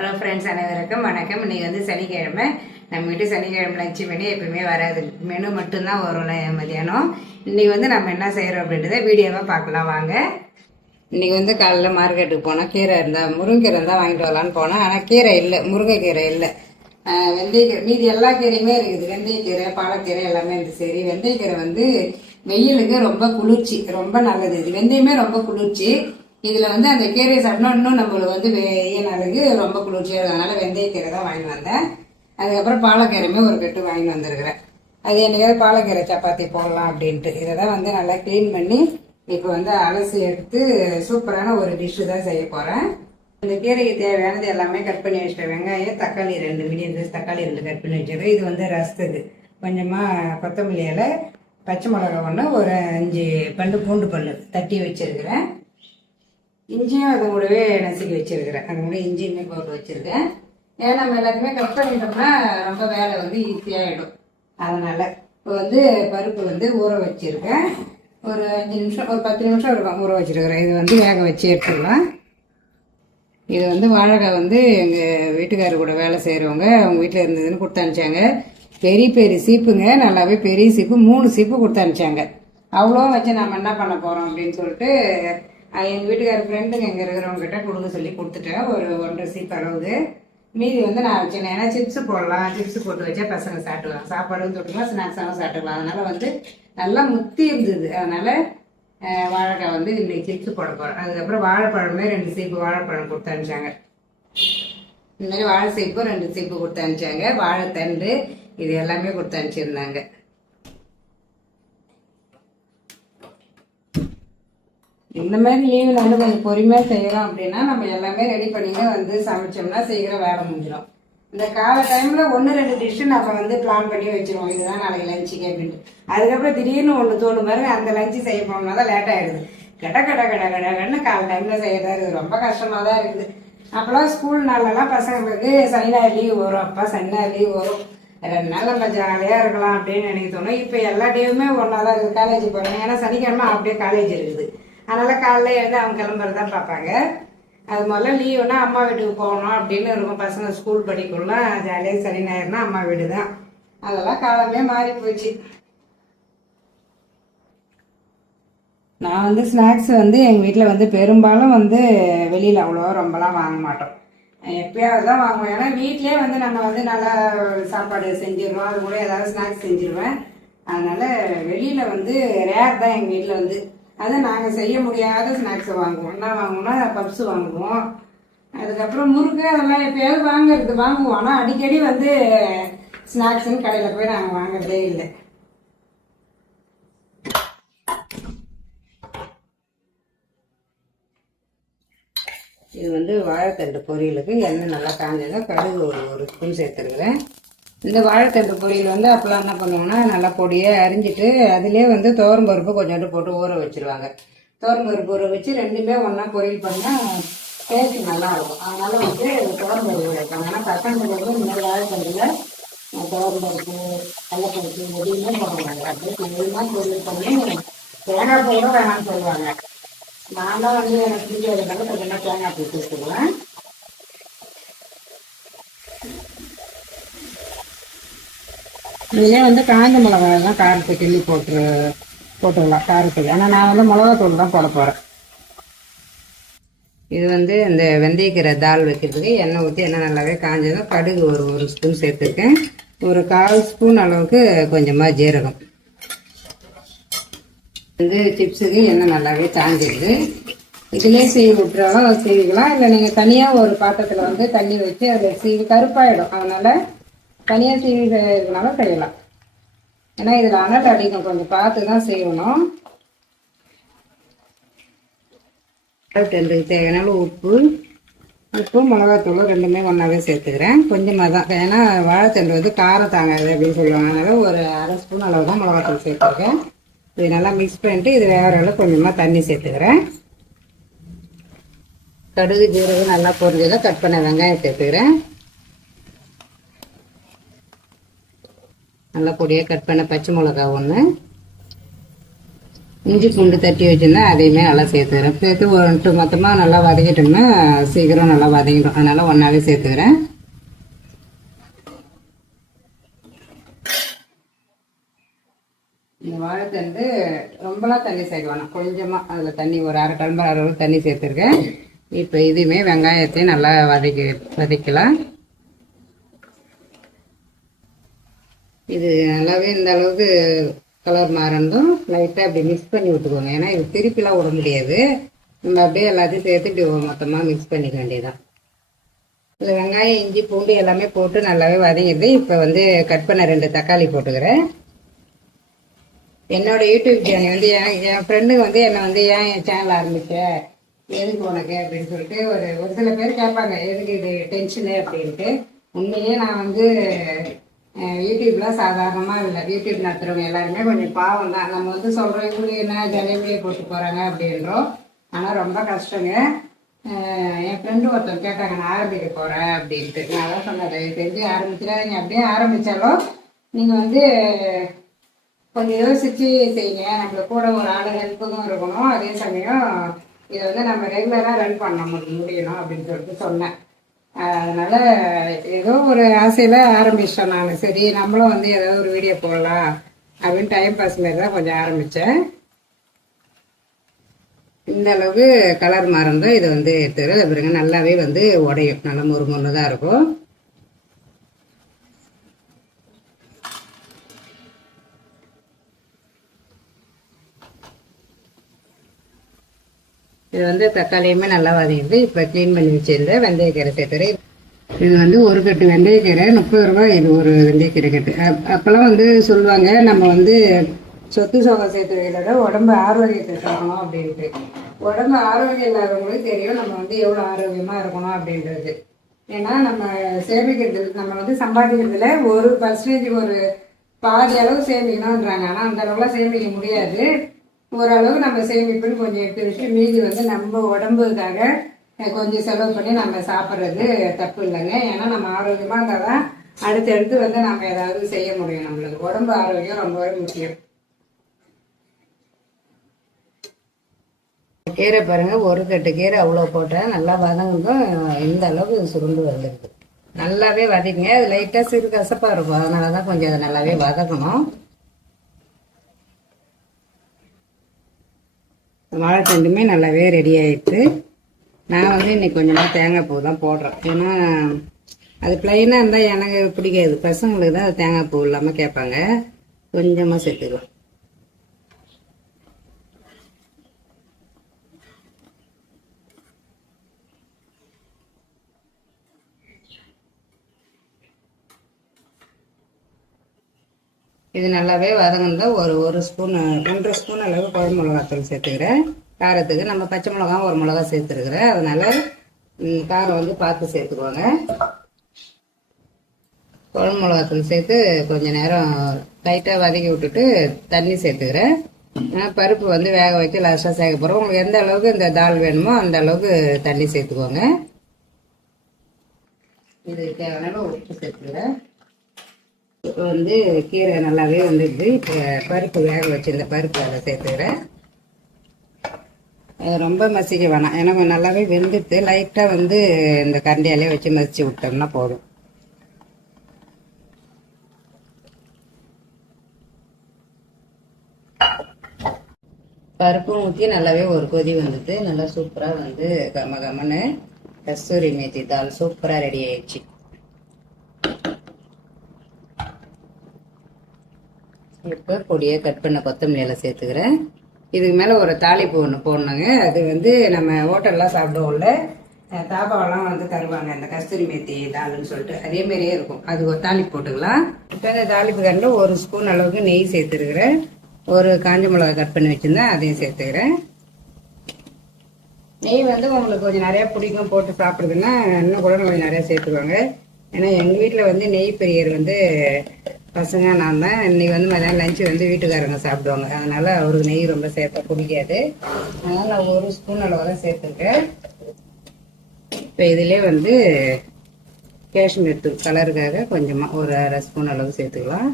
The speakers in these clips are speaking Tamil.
ஹலோ ஃப்ரெண்ட்ஸ், அனைவருக்கும் வணக்கம். இன்றைக்கி வந்து சனிக்கிழமை. நம்ம வீட்டு சனிக்கிழமை லஞ்சு மெனு எப்பவுமே வராது, மெனு மட்டும்தான் வரும் மதியானம். இன்றைக்கி வந்து நம்ம என்ன செய்கிறோம் அப்படின்றத வீடியோவாக பார்க்கலாம் வாங்க. இன்றைக்கி வந்து காலையில் மார்க்கெட்டுக்கு போனால் கீரை இருந்தால் முருங்கைக்கீரை இருந்தால் வாங்கிட்டு வரலான்னு போனேன். ஆனால் கீரை இல்லை, முருங்கைக்கீரை இல்லை. வெந்தயக்கீரை மீதி எல்லா கீரையுமே இருக்குது. வெந்தயக்கீரை, பாலக்கீரை எல்லாமே இருக்குது. சரி, வெந்தயக்கீரை வந்து வெயிலுக்கு ரொம்ப குளிர்ச்சி, ரொம்ப நல்லது. இது வெந்தயமே ரொம்ப குளிர்ச்சி. இதில் வந்து அந்த கீரையை சாப்பிட்டோம் இன்னும் நம்மளுக்கு வந்து வெய்ய நாளுக்கு ரொம்ப குளிர்ச்சியாக இருக்கும். அதனால் வெந்தயக்கீரை தான் வாங்கிட்டு வந்தேன். அதுக்கப்புறம் பாலக்கீரையுமே ஒரு கட்டு வாங்கிட்டு வந்துருக்குறேன். அது என்னைக்காவது பாலக்கீரை சப்பாத்தி போடலாம் அப்படின்ட்டு இதை தான் வந்து நல்லா க்ளீன் பண்ணி இப்போ வந்து அலசி எடுத்து சூப்பரான ஒரு டிஷ்ஷு தான் செய்ய போகிறேன். இந்த கீரைக்கு தேவையானது எல்லாமே கட் பண்ணி வச்சுட்டேன். வெங்காயம், தக்காளி 2 மீடியம் சைஸ் தக்காளி 2 கட் பண்ணி வச்சுருக்கேன். இது வந்து ரசத்துக்கு கொஞ்சமாக கொத்தமல்லி இலை, பச்சை மிளகா 1, ஒரு 5 பல்லு பூண்டு பல்லு தட்டி வச்சுருக்கிறேன். இஞ்சியும் அது கூடவே நசுக்கி வச்சுருக்கிறேன். அது கூட இஞ்சியுமே போட்டு வச்சுருக்கேன். ஏன்னா நம்ம எல்லாத்தையுமே கட் பண்ணிட்டோம்னா ரொம்ப வேலை வந்து ஈஸியாகிடும். அதனால் இப்போ வந்து பருப்பு வந்து ஊற வச்சுருக்கேன். ஒரு 5 நிமிஷம், ஒரு 10 நிமிஷம் இருக்கும் ஊற வச்சுருக்கிறேன். இது வந்து வேக வச்சு எடுத்துடலாம். இது வந்து வாழைக்காய் வந்து எங்கள் வீட்டுக்காரர் கூட வேலை செய்கிறவங்க அவங்க வீட்டில் இருந்ததுன்னு கொடுத்து அனுப்பிச்சாங்க. பெரிய பெரிய சீப்புங்க, நல்லாவே பெரிய சீப்பு, 3 சீப்பு கொடுத்து அனுப்பிச்சாங்க. அவ்வளோ வச்சு நம்ம என்ன பண்ண போகிறோம் அப்படின்னு சொல்லிட்டு எங்கள் வீட்டுக்காரர் ஃப்ரெண்டுங்க எங்கே இருக்கிறவங்க கிட்ட கொடுக்க சொல்லி கொடுத்துட்டேன். ஒரு 1.5 சீப்பு அளவுக்கு. மீதி வந்து நான் வச்சேன். ஏன்னா சிப்ஸு போடலாம், சிப்ஸு போட்டு வச்சா பசங்க சாப்பிட்டுக்கலாம், சாப்பாடும் தொட்டுக்கலாம், ஸ்நாக்ஸாகவும் சாப்பிட்டுக்கலாம். அதனால் வந்து நல்லா முத்தி இருந்தது. அதனால் வாழைக்காய் வந்து இன்னைக்கு சிப்ஸு போட போகிறேன். அதுக்கப்புறம் வாழைப்பழமே 2 சீப்பு வாழைப்பழம் கொடுத்து அனுப்பிச்சாங்க. இந்த மாதிரி வாழை சீப்பு 2 சீப்பு கொடுத்து அனுப்பிச்சாங்க. வாழைத்தண்டு இது எல்லாமே கொடுத்து அனுப்பிச்சிருந்தாங்க. இந்த மாதிரி லீவில் வந்து கொஞ்சம் பொறுமையாக செய்கிறோம் அப்படின்னா நம்ம எல்லாமே ரெடி பண்ணிட்டு வந்து சமைச்சோம்னா சீக்கிரம் வேலை முடிஞ்சிடும். இந்த காலை டைமில் 1-2 டிஷ்ஷு நம்ம வந்து பிளான் பண்ணி வச்சுருவோம், இதுதான் நாளைக்கு லஞ்சுக்கு அப்படின்ட்டு. அதுக்கப்புறம் திடீர்னு ஒன்று தோணும் பாருங்க, அந்த லஞ்சு செய்ய போனோம்னா தான் லேட் ஆகிடுது. கடன்னு காலை டைமில் செய்யறதா இருக்குது. ரொம்ப கஷ்டமாக தான் இருக்குது. அப்போலாம் ஸ்கூல் நாளெல்லாம் பசங்களுக்கு சனி ஞாயிறு லீவ் வரும். அப்பா சனி ஞாயிறு லீவ் வரும், 2 நாள் நம்ம ஜாலியாக இருக்கலாம் அப்படின்னு எனக்கு தோணும். இப்போ எல்லா டேவுமே ஒன்றா தான் இருக்குது. காலேஜ் போகிறேன், ஏன்னா சனிக்கிழமை அப்படியே காலேஜ் இருக்குது. அதனால் காலையில் எழுந்து அவங்க கிளம்புறதான் பார்ப்பாங்க. அது முதல்ல லீவுனா அம்மா வீட்டுக்கு போகணும் அப்படின்னு இருக்கும். பசங்க ஸ்கூல் படிக்கலாம் ஜாலியாக. சனி ஞாயிறுனா அம்மா வீடு தான். அதெல்லாம் காலமே மாறி போச்சு. நான் வந்து ஸ்நாக்ஸ் வந்து எங்கள் வீட்டில் வந்து பெரும்பாலும் வந்து வெளியில் அவ்வளோ ரொம்பலாம் வாங்க மாட்டோம். எப்பயாவது தான் வாங்குவோம். ஏன்னா வீட்டிலே வந்து நம்ம வந்து நல்லா சாப்பாடு செஞ்சிடுவோம், அது கூட ஏதாவது ஸ்நாக்ஸ் செஞ்சிருவேன். அதனால் வெளியில் வந்து ரேர் தான் எங்கள் வீட்டில் வந்து. அதை நாங்கள் செய்ய முடியாத ஸ்நாக்ஸை வாங்குவோம். என்ன வாங்குவோம்னா பப்ஸு வாங்குவோம். அதுக்கப்புறம் முறுக்கு அதெல்லாம் எப்போயாவது வாங்குவோம். ஆனால் அடிக்கடி வந்து ஸ்நாக்ஸுன்னு கடையில் போய் நாங்கள் வாங்குறதே இல்லை. இது வந்து வாழைத்தண்டு பொரியலுக்கு எண்ணெய் நல்லா காஞ்சதை கடுகு ஒரு ஸ்பூன் சேர்த்துருக்குறேன். இந்த வாழைத்தண்டு பொரியல் வந்து அப்போலாம் என்ன பண்ணுவோம்னா நல்லா பொடியை அரிஞ்சிட்டு அதிலே வந்து துவரம்பருப்பு கொஞ்சோண்டு போட்டு ஊற வச்சுருவாங்க. துவரம்பருப்பு ஊற வச்சு 2மே ஒன்றா பொரியல் பண்ணால் டேஸ்ட் நல்லாயிருக்கும். அதனால் வந்து துவரம்பருப்பு வைப்பாங்க. ஆனால் தக்காளி வந்து இந்த மாதிரி வாழைத்தண்டில் துவரம்பருப்பு, கடலைப்பருப்பு எதுவுமே போடுவாங்க. அப்படியே கொஞ்சமாக பொரியல் பண்ணி தேங்காய் பூ கூட வேணாம்னு சொல்லுவாங்க. நான் தான் வந்து எனக்கு பிடிக்கிறதுனால கொஞ்சமாக தேங்காய் பூ சேர்த்துக்குவேன். இதுலேயே வந்து காஞ்ச மிளகாய் தான் காரத்தை கிள்ளி போட்டுக்கலாம் காரத்துக்கு. ஆனால் நான் வந்து மிளகாத்தூள் தான் போட போகிறேன். இது வந்து இந்த வெந்தயக்கீரை தால் வைக்கிறதுக்கு எண்ணெய் ஊற்றி எண்ணெய் நல்லாவே காஞ்சதும் கடுகு ஒரு ஸ்பூன் சேர்த்துருக்கேன். ஒரு 1/4 ஸ்பூன் அளவுக்கு கொஞ்சமாக ஜீரகம். வந்து சிப்ஸுக்கு எண்ணெய் நல்லாவே காஞ்சிடுது. இதிலே சீவி விட்டுறாலும் சீவிக்கலாம், இல்லை நீங்கள் தனியாக ஒரு பாத்திரத்தில் வந்து தண்ணி வச்சு அதில் சீவி கருப்பாயிடும். அதனால் தனியாக சீவி செய்யறதுனால செய்யலாம். ஏன்னா இதில் அனல் அடிக்கும், கொஞ்சம் பார்த்து தான் செய்யணும். வாழைத்தண்டுக்கு தேவையான உப்பு மிளகாத்தூள் 2மே ஒன்றாவே சேர்த்துக்கிறேன். கொஞ்சமாக தான், ஏன்னா வாழைத்தண்டு வந்து காரம் தாங்காது அப்படின்னு சொல்லுவாங்க. அதனால் ஒரு 1/2 ஸ்பூன் அளவு தான் மிளகாத்தூள் சேர்த்துருக்கேன். இது நல்லா மிக்ஸ் பண்ணிட்டு இது வேகிற அளவு கொஞ்சமாக தண்ணி சேர்த்துக்கிறேன். கடுகு ஜீரகம் நல்லா பொரிஞ்சதை கட் பண்ண வெங்காயம் சேர்த்துக்கிறேன். நல்லா பொடியாக கட் பண்ண பச்சை மிளகா 1, இஞ்சி பூண்டு தட்டி வச்சுருந்தா அதையுமே நல்லா சேர்த்துக்கிறேன். சேர்த்து ஒரு மொத்தமாக நல்லா வதக்கிட்டோம்னா சீக்கிரம் நல்லா வதங்கிடும். அதனால் ஒன்றாவே சேர்த்துக்கிறேன். இந்த வாழைத்தண்டு ரொம்பலாம் தண்ணி சேர்க்க வேணாம், கொஞ்சமாக அதில் தண்ணி ஒரு அரை டம்ளர் அளவுக்கு தண்ணி சேர்த்துருக்கேன். இப்போ இதுவுமே வெங்காயத்தையும் நல்லா வதக்கலாம். இது நல்லாவே இந்த அளவுக்கு கலர் மாறணும் லைட்டாக அப்படி மிக்ஸ் பண்ணி விட்டுக்கோங்க. ஏன்னா இது திருப்பிலாம் விட முடியாது. நம்ம அப்படியே எல்லாத்தையும் சேர்த்து இப்படி மொத்தமாக மிக்ஸ் பண்ணிக்க வேண்டியதான். இந்த வெங்காயம் இஞ்சி பூண்டு எல்லாமே போட்டு நல்லாவே வதங்கிடுது. இப்போ வந்து கட் பண்ண 2 தக்காளி போட்டுக்கிறேன். என்னோட யூடியூப் சேனல் வந்து என் ஃப்ரெண்டுங்க வந்து என்னை வந்து ஏன் என் சேனல் ஆரம்பிச்ச, எதுக்கு உனக்கு அப்படின்னு சொல்லிட்டு ஒரு சில பேர் கேட்பாங்க, எதுக்கு இது டென்ஷனு அப்படின்ட்டு. உண்மையே நான் வந்து யூடியூப்லாம் சாதாரணமாக இல்லை. யூடியூப் நடத்துகிறவங்க எல்லாருமே கொஞ்சம் பாவம் தான். நம்ம வந்து சொல்கிறோம் இவங்க என்ன ஜலையிலேயே போட்டு போகிறாங்க அப்படின்றோம். ஆனால் ரொம்ப கஷ்டங்க. என் ஃப்ரெண்டு ஒருத்தர் கேட்டாங்க, நான் ஆரம்பிக்க போகிறேன் அப்படின்ட்டு. நான் தான் சொன்னேன், தெரிஞ்சு ஆரம்பிச்சிடாதீங்க. அப்படியே ஆரம்பித்தாலும் நீங்கள் வந்து கொஞ்சம் யோசித்து செய்யுங்க. நம்மளுக்கு கூட ஒரு ஆள் ஹெல்ப்புக்கும் இருக்கணும். அதே சமயம் இதை வந்து நம்ம ரெகுலராக ரன் பண்ண முடியணும் அப்படின்னு சொல்லிட்டு சொன்னேன். அதனால் ஏதோ ஒரு ஆசையில் ஆரம்பிச்சிட்டேன் நான். சரி நம்மளும் வந்து ஏதாவது ஒரு வீடியோ போடலாம் அப்படின்னு டைம் பாஸ் மாரி தான் கொஞ்சம் ஆரம்பித்தேன். இந்த அளவுக்கு கலர் மாறந்தோ இதை வந்து எடுத்துக்கிறேன். அது பாருங்க நல்லாவே வந்து உடையும், நல்லா முறுமுறுன்னு தான் இருக்கும். இது வந்து தக்காளியுமே நல்லா வதங்கிடுது. இப்போ க்ளீன் பண்ணி வச்சிருந்த வெந்தயக்கீரை சேர்த்துறேன். இது வந்து ஒரு கட்டு வெந்தயக்கீரை 30 ரூபாய். இது ஒரு வெந்தயக்கீரை கட்டு. அப்போல்லாம் வந்து சொல்லுவாங்க, நம்ம வந்து சொத்து சோகம் சேர்த்துக்கிறத உடம்பு ஆரோக்கியத்தை சேர்க்கணும் அப்படின்ட்டு. உடம்பு ஆரோக்கியம் இல்லாதவங்களுக்கு தெரியும் நம்ம வந்து எவ்வளோ ஆரோக்கியமாக இருக்கணும் அப்படின்றது. ஏன்னா நம்ம சேமிக்கிறது, நம்ம வந்து சம்பாதிக்கிறதுல 1% ஒரு பாதி அளவு சேமிக்கணுன்றாங்க. ஆனால் அந்த அளவுலாம் சேமிக்க முடியாது. ஓரளவு நம்ம சேமிப்புன்னு கொஞ்சம் எடுத்து வச்சு மீதி வந்து நம்ம உடம்புக்காக கொஞ்சம் செலவு பண்ணி நம்ம சாப்பிட்றது தப்பு இல்லைங்க. ஏன்னா நம்ம ஆரோக்கியமாக இருந்தால் தான் அடுத்தடுத்து வந்து நம்ம ஏதாவது செய்ய முடியும். நம்மளுக்கு உடம்பு ஆரோக்கியம் ரொம்பவே முக்கியம். கீரை பாருங்க, ஒரு கட்டு கீரை அவ்வளோ போட்டேன். நல்லா வதங்கும். இந்த அளவுக்கு சுருண்டு வந்துருக்கு. நல்லாவே வதக்குங்க. அது லைட்டாக சிறு கசப்பாக இருக்கும். அதனால தான் கொஞ்சம் அதை நல்லாவே வதக்கணும். வாழைத்தண்டுமே நல்லாவே ரெடி ஆகிடுச்சு. நான் வந்து இன்னைக்கு கொஞ்சமாக தேங்காய் பூ தான் போடுறேன். ஏன்னா அது பிளைனாக இருந்தால் எனக்கு பிடிக்காது. பசங்களுக்கு தான் அது தேங்காய் பூ இல்லாமல் கேட்பாங்க. கொஞ்சமாக சேர்த்துக்கலாம். இது நல்லாவே வதங்கினா ஒரு ஸ்பூன் 1.5 ஸ்பூன் அளவு குழம்பு மிளகாத்தூள் சேர்த்துக்கிறேன். காரத்துக்கு நம்ம பச்சை மிளகா ஒரு மிளகா சேர்த்துருக்குறேன். அதனால காரம் வந்து பார்த்து சேர்த்துக்குவாங்க. குழம்பு மிளகாத்தூள் சேர்த்து கொஞ்சம் நேரம் லைட்டாக வதக்கி விட்டுட்டு தண்ணி சேர்த்துக்கிறேன். பருப்பு வந்து வேக வச்சு லாஸ்ட்டாக சேர்க்க போகிறோம். உங்களுக்கு எந்த அளவுக்கு இந்த தால் வேணுமோ அந்த அளவுக்கு தண்ணி சேர்த்துக்கோங்க. இது தேவையான உப்பு சேர்த்துக்கிறேன். இப்போ வந்து கீரை நல்லாவே வந்துடுது. இப்போ பருப்பு வேக வச்சு இந்த பருப்பு அதில் சேர்த்துக்கிறேன். ரொம்ப மசிக்க வேணாம், ஏன்னா நல்லாவே வெந்துட்டு லைட்டாக வந்து இந்த கரண்டியாலே வச்சு மசிச்சு விட்டோம்னா போதும். பருப்பும் ஊற்றி நல்லாவே ஒரு கொதி வந்துட்டு நல்லா சூப்பராக வந்து கமன்னு கஸ்தூரி மேத்தி தால் சூப்பராக ரெடி ஆயிடுச்சு. இப்போ பொடியை கட் பண்ண கொத்தமல்லியில சேர்த்துக்கிறேன். இதுக்கு மேலே ஒரு தாளிப்பு ஒன்று போடணுங்க. அது வந்து நம்ம ஹோட்டல்லாம் சாப்பிடுவோம்ல, தாபாவெல்லாம் வந்து தருவாங்க இந்த கஸ்தூரி மேத்தி தாளுன்னு சொல்லிட்டு, அதே மாதிரியே இருக்கும். அது ஒரு தாளிப்பு போட்டுக்கலாம். இப்போ இந்த தாளிப்பு கண்டில் 1 ஸ்பூன் அளவுக்கு நெய் சேர்த்துருக்குறேன். ஒரு காஞ்ச மிளகா கட் பண்ணி வச்சுருந்தேன், அதையும் சேர்த்துக்கிறேன். நெய் வந்து உங்களுக்கு கொஞ்சம் நிறையா பிடிக்கும் போட்டு சாப்பிட்றதுன்னா இன்னும் கூட கொஞ்சம் நிறையா சேர்த்துக்குவாங்க. ஏன்னா எங்கள் வீட்டில் வந்து நெய் பிரியர் வந்து பசங்க நான் தான். இன்னைக்கு வந்து மதியானம் லஞ்சு வந்து வீட்டுக்காரங்க சாப்பிடுவாங்க. அதனால அவருக்கு நெய் ரொம்ப சேர்த்த பிடிக்காது. அதனால நான் 1 ஸ்பூன் அளவு தான் சேர்த்துருக்கேன். இப்போ இதிலே வந்து காஷ்மீர் தூள் கலருக்காக கொஞ்சமாக ஒரு 1/2 ஸ்பூன் அளவு சேர்த்துக்கலாம்.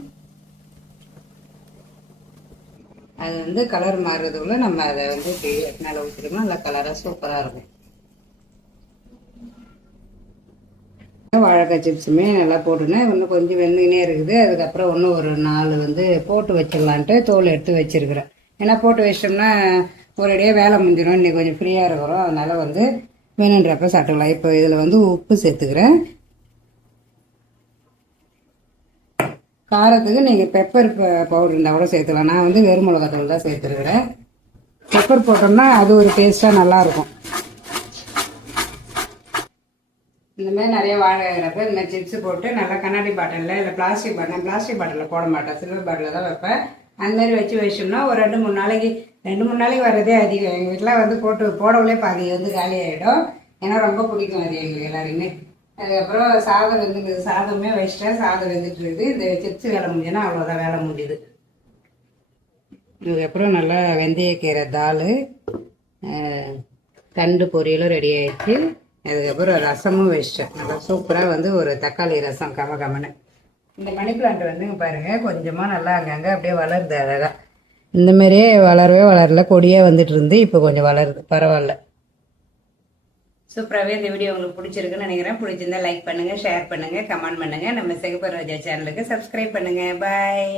அது வந்து கலர் மாறுறதுக்குள்ள நம்ம அதை வந்து இப்படி மேலே ஊற்றிட்டோம்னா நல்லா கலராக சூப்பராக இருக்கும். வாழைக்காய் சிப்ஸுமே நல்லா போட்டுனேன். இன்னும் கொஞ்சம் வெந்துக்கினே இருக்குது. அதுக்கப்புறம் இன்னும் ஒரு 4 வந்து போட்டு வச்சிடலான்ட்டு தோல் எடுத்து வச்சிருக்கிறேன். ஏன்னா போட்டு வச்சிட்டோம்னா ஒரேடியாக வேலை முடிஞ்சிடும். இன்னைக்கு கொஞ்சம் ஃப்ரீயாக இருக்கிறோம். அதனால வந்து வேணுன்றப்ப சாப்பிட்டுக்கலாம். இப்போ இதில் வந்து உப்பு சேர்த்துக்கிறேன். காரத்துக்கு நீங்கள் பெப்பர் பவுடர் இருந்தால் கூட சேர்த்துக்கலாம். நான் வந்து வெறும் மிளகாத்தூள் தான் சேர்த்துருக்குறேன். பெப்பர் போட்டோம்னா அது ஒரு டேஸ்ட்டாக நல்லாயிருக்கும். இந்த மாதிரி நிறைய வாழை இறப்ப இந்த மாதிரி சிப்ஸ் போட்டு நல்லா கண்ணாடி பாட்டிலில் இல்லை பிளாஸ்டிக் பாட்டிலில் போட மாட்டேன், சில்வர் பாட்டிலில் தான் வைப்பேன். அந்த மாதிரி வச்சோம்னா ஒரு 2-3 நாளைக்கு வரதே அதிகம். எங்கள் வீட்டில் வந்து போடவுலே பாதி வந்து காலி ஆகிடும். ஏன்னா ரொம்ப பிடிக்கும் அது எங்களுக்கு எல்லாருமே. அதுக்கப்புறம் சாதம் வெந்துடுது. சாதமே வச்சிட்டேன். சாதம் வெந்துட்டு இருக்குது. இந்த சிப்ஸ் வேலை முடிஞ்சுன்னா அவ்வளோதான் வேலை முடியுது. அதுக்கப்புறம் நல்லா வெந்தயக்கீரை தால் தண்டு பொரியலும் ரெடி ஆகிடுச்சு. அதுக்கப்புறம் ரசமும் வச்சிட்டேன். நல்லா சூப்பராக வந்து ஒரு தக்காளி ரசம் கமகமன்னு. இந்த மணி பிளான்ட் வந்து பாருங்கள் கொஞ்சமாக நல்லா அங்கங்கே அப்படியே வளருது அழகாக. இந்தமாரியே வளரல, கொடியாக வந்துட்டு இருந்து இப்போ கொஞ்சம் வளருது, பரவாயில்ல. சூப்பராகவே இந்த வீடியோ உங்களுக்கு பிடிச்சிருக்குன்னு நினைக்கிறேன். பிடிச்சிருந்தா லைக் பண்ணுங்கள், ஷேர் பண்ணுங்கள், கமெண்ட் பண்ணுங்கள். நம்ம சிகப்பு ரோஜா சேனலுக்கு சப்ஸ்கிரைப் பண்ணுங்கள். பாய்.